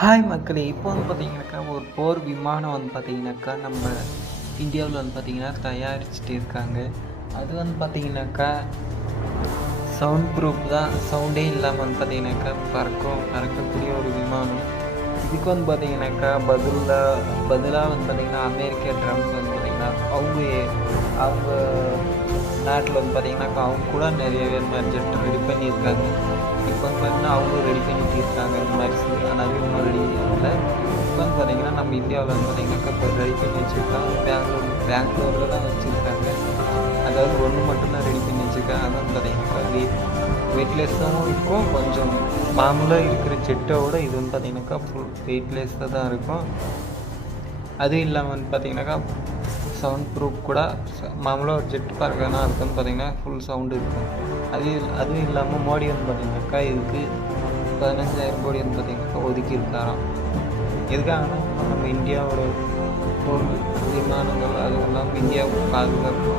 Hi மக்களே! இப்போ வந்து பார்த்தீங்கன்னாக்கா, ஒரு போர் விமானம் வந்து பார்த்தீங்கன்னாக்கா, நம்ம இந்தியாவுல வந்து பார்த்தீங்கன்னா தயாரிச்சுட்டு இருக்காங்க. அது வந்து பார்த்தீங்கன்னாக்கா, சவுண்ட் ப்ரூஃப் தான். சவுண்டே இல்லாம வந்து பார்த்தீங்கன்னாக்கா, பறக்கக்கூடிய ஒரு விமானம். இதுக்கு வந்து பார்த்தீங்கன்னாக்கா, பதிலா வந்து பார்த்தீங்கன்னா, அமெரிக்க ட்ரம்ப் வந்து பார்த்தீங்கன்னா, அவங்க நாட்டில வந்து பார்த்தீங்கன்னாக்கா, அவங்க கூட நிறைய பேர் இந்த மாரி ஜெட் ரெடி பண்ணியிருக்காங்க. இப்போ வந்து பார்த்தீங்கன்னா, அவங்களும் ரெடி பண்ணிட்டு இருக்காங்க. இந்த மாரி ஆனாலும் இன்னும் ரெடி ஆகல. இப்போ வந்து பார்த்தீங்கன்னா, நம்ம இந்தியாவுல வந்து பார்த்தீங்கன்னாக்கா, இப்போ ரெடி பண்ணி வச்சுருக்காங்க. பெங்களூர்ல தான் வச்சுருக்காங்க. அதாவது ஒண்ணு மட்டும் தான் ரெடி பண்ணி வச்சுருக்காங்க. அது வந்து பார்த்தீங்கன்னாக்கா, வெயிட்லெஸ்ஸாவும் இருக்கும். கொஞ்சம் மாமூலா இருக்கிற ஜெட்டோட இது வந்து பார்த்தீங்கன்னாக்கா, ஃபுல் வெயிட்லெஸ்ஸா தான் இருக்கும். அதுவும் இல்லாமல் வந்து பார்த்தீங்கன்னாக்கா, சவுண்ட் ப்ரூஃப் கூட மாமூலாக ஒரு ஜெட் பறக்குதுன்னா அதுக்கு வந்து பார்த்தீங்கன்னா ஃபுல் சவுண்டு இருக்கும். அதுவும் இல்லாமல் மோடி வந்து பார்த்தீங்கன்னாக்கா, இதுக்கு 15,000 கோடி வந்து பார்த்தீங்கன்னாக்கா ஒதுக்கியிருக்காராம். எதுக்காகனா நம்ம இந்தியாவோட போர் விமானங்கள் அதுவும் இல்லாமல் இந்தியாவுக்கு பாதுகாப்புக்கு